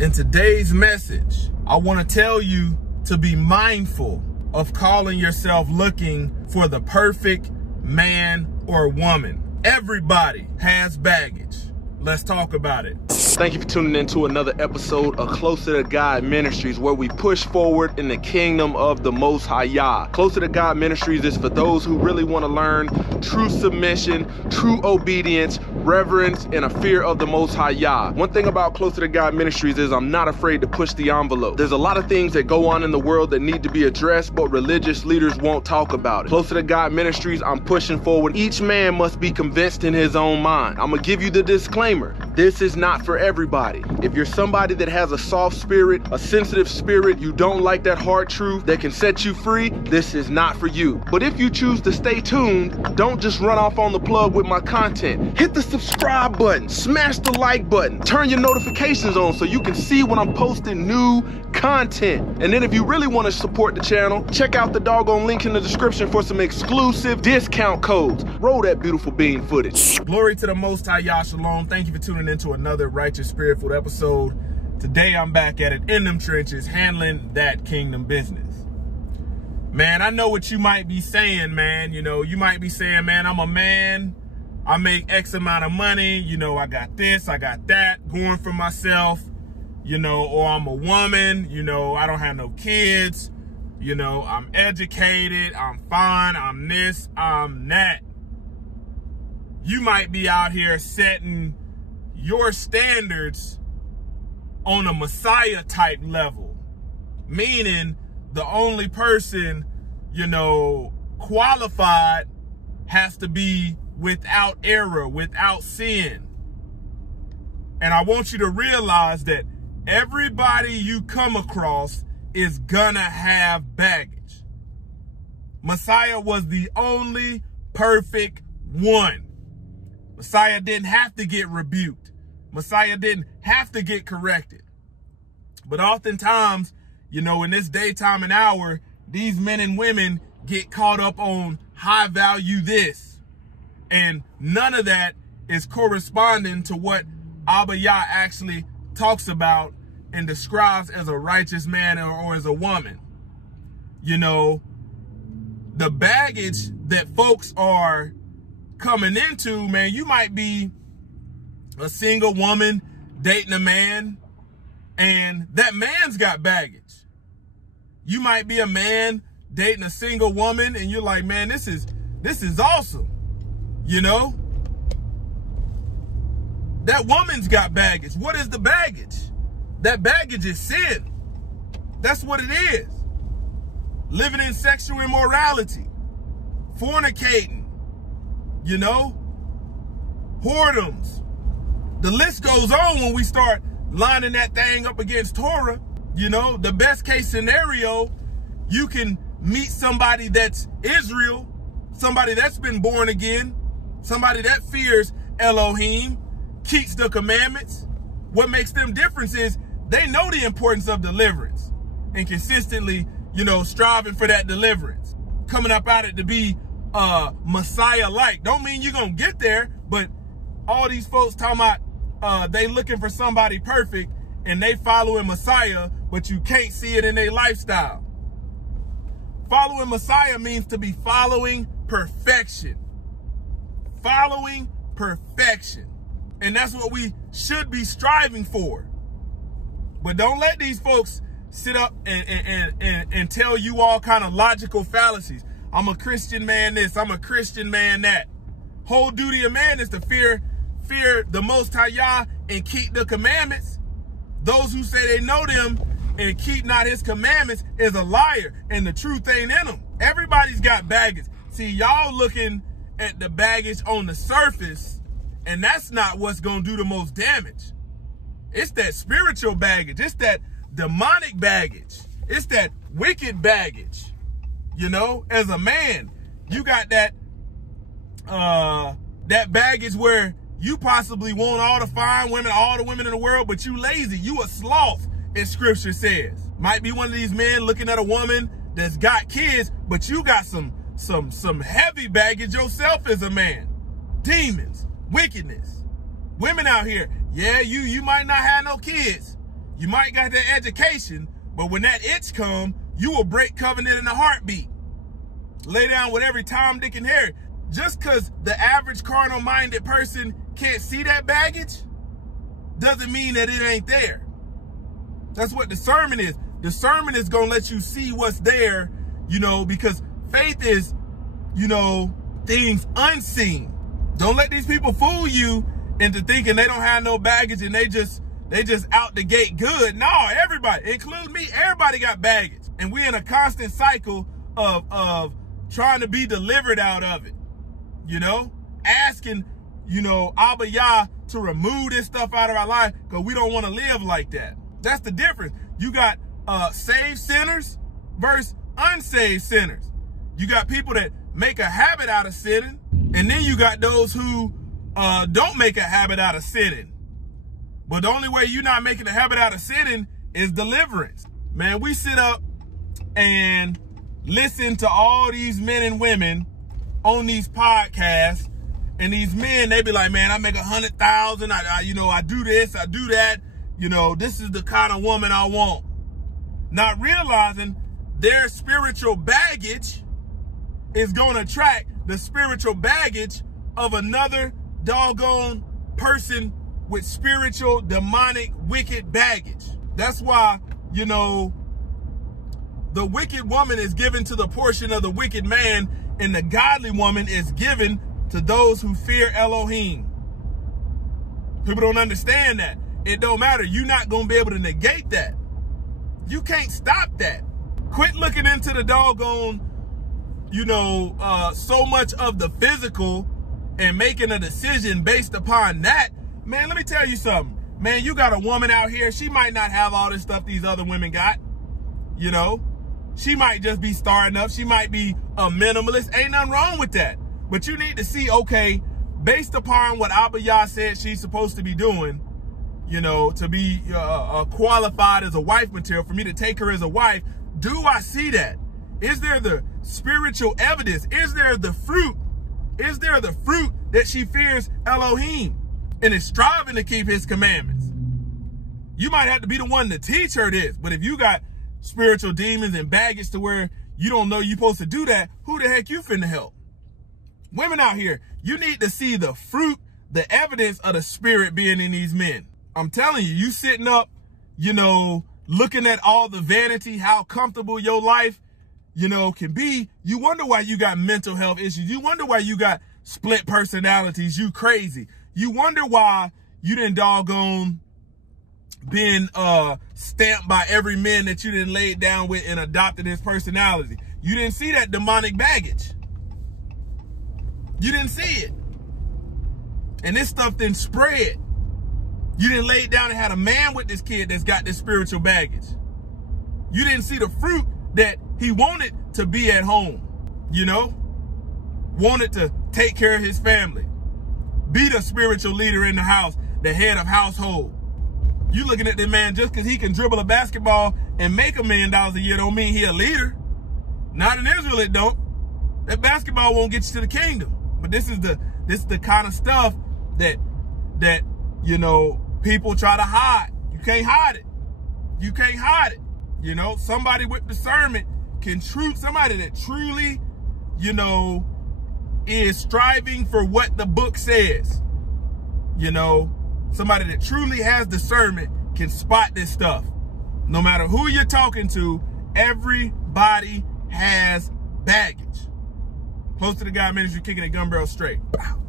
In today's message, I want to tell you to be mindful of calling yourself looking for the perfect man or woman. Everybody has baggage. Let's talk about it. Thank you for tuning in to another episode of Closer to God Ministries, where we push forward in the kingdom of the Most High Yah. Closer to God Ministries is for those who really want to learn true submission, true obedience, reverence, and a fear of the Most High Yah. One thing about Closer to God Ministries is I'm not afraid to push the envelope. There's a lot of things that go on in the world that need to be addressed, but religious leaders won't talk about it. Closer to God Ministries, I'm pushing forward. Each man must be convinced in his own mind. I'm gonna give you the disclaimer. This is not for everybody. If you're somebody that has a soft spirit, a sensitive spirit, you don't like that hard truth that can set you free, this is not for you. But if you choose to stay tuned, don't just run off on the plug with my content. Hit the subscribe button, smash the like button, turn your notifications on so you can see when I'm posting new content. And then if you really want to support the channel, check out the doggone link in the description for some exclusive discount codes. Roll that beautiful bean footage. Glory to the Most High Yah Shalom. Thank you for tuning into another Righteous Spirit-filled episode. Today I'm back at it in them trenches, handling that kingdom business. Man, I know what you might be saying, man. You know, you might be saying, man, I'm a man. I make X amount of money. You know, I got this, I got that going for myself. You know, or I'm a woman. You know, I don't have no kids. You know, I'm educated. I'm fine. I'm this, I'm that. You might be out here setting your standards on a Messiah type level, meaning the only person, you know, qualified has to be without error, without sin. And I want you to realize that everybody you come across is gonna have baggage. Messiah was the only perfect one. Messiah didn't have to get rebuked. Messiah didn't have to get corrected. But oftentimes, you know, in this daytime and hour, these men and women get caught up on high value this. And none of that is corresponding to what Abba Yah actually talks about and describes as a righteous man or as a woman. You know, the baggage that folks are coming into, man, you might be a single woman dating a man, and that man's got baggage. You might be a man dating a single woman, and you're like, man, this is awesome. You know, that woman's got baggage. What is the baggage? That baggage is sin. That's what it is. Living in sexual immorality, fornicating, you know, whoredoms. The list goes on when we start lining that thing up against Torah. You know, the best case scenario, you can meet somebody that's Israel, somebody that's been born again, somebody that fears Elohim, keeps the commandments. What makes them different is they know the importance of deliverance and consistently, you know, striving for that deliverance. Coming up out it to be Messiah-like. Don't mean you're going to get there, but all these folks talking about they looking for somebody perfect and they following Messiah, but you can't see it in their lifestyle. Following Messiah means to be following perfection. Following perfection. And that's what we should be striving for. But don't let these folks sit up and tell you all kind of logical fallacies. I'm a Christian man this, I'm a Christian man that. Whole duty of man is to fear the Most High Yah and keep the commandments. Those who say they know them and keep not his commandments is a liar, and the truth ain't in them. Everybody's got baggage. See, y'all looking at the baggage on the surface, and that's not what's going to do the most damage. It's that spiritual baggage. It's that demonic baggage. It's that wicked baggage. You know, as a man, you got that baggage where you possibly want all the fine women, all the women in the world, but you lazy. You a sloth, as scripture says. Might be one of these men looking at a woman that's got kids, but you got some heavy baggage yourself as a man. Demons, wickedness. Women out here, yeah, you might not have no kids. You might got that education, but when that itch come, you will break covenant in a heartbeat. Lay down with every Tom, Dick, and Harry. Just because the average carnal-minded person can't see that baggage doesn't mean that it ain't there. That's what discernment is. Discernment is going to let you see what's there, you know, because faith is, you know, things unseen. Don't let these people fool you into thinking they don't have no baggage and they just out the gate good. No, everybody, include me, everybody got baggage. And we in a constant cycle of trying to be delivered out of it. You know, asking, you know, Abba Yah to remove this stuff out of our life because we don't want to live like that. That's the difference. You got saved sinners versus unsaved sinners. You got people that make a habit out of sinning, and then you got those who don't make a habit out of sinning. But the only way you're not making a habit out of sinning is deliverance. Man, we sit up and listen to all these men and women on these podcasts, and these men, they be like, man, I make 100,000. You know, I do this, I do that. You know, this is the kind of woman I want. Not realizing their spiritual baggage is going to attract the spiritual baggage of another doggone person with spiritual, demonic, wicked baggage. That's why, you know, the wicked woman is given to the portion of the wicked man, and the godly woman is given to those who fear Elohim. People don't understand that. It don't matter. You're not going to be able to negate that. You can't stop that. Quit looking into the doggone, you know, so much of the physical and making a decision based upon that. Man, let me tell you something. Man, you got a woman out here. She might not have all this stuff these other women got. You know, she might just be starting up. She might be a minimalist. Ain't nothing wrong with that. But you need to see, okay, based upon what Abba Yah said she's supposed to be doing, you know, to be qualified as a wife material, for me to take her as a wife, do I see that? Is there the spiritual evidence? Is there the fruit? Is there the fruit that she fears Elohim and is striving to keep his commandments? You might have to be the one to teach her this, but if you got spiritual demons and baggage to where you don't know you're supposed to do that, who the heck you finna help? Women out here, you need to see the fruit, the evidence of the spirit being in these men. I'm telling you, you sitting up, you know, looking at all the vanity, how comfortable your life, you know, can be. You wonder why you got mental health issues. You wonder why you got split personalities. You crazy. You wonder why you didn't doggone been stamped by every man that you didn't lay down with and adopted his personality. You didn't see that demonic baggage. You didn't see it. And this stuff then spread. You didn't lay it down and had a man with this kid that's got this spiritual baggage. You didn't see the fruit that he wanted to be at home, you know? Wanted to take care of his family. Be the spiritual leader in the house, the head of household. You looking at that man just because he can dribble a basketball and make $1 million a year don't mean he a leader. Not in Israel it don't. That basketball won't get you to the kingdom. But this is the kind of stuff that you know, people try to hide. You can't hide it. You can't hide it. You know, somebody with discernment can somebody that truly, you know, is striving for what the book says. You know, somebody that truly has discernment can spot this stuff. No matter who you're talking to, everybody has baggage. Close to the God Ministry, kicking it gun barrel straight. Wow.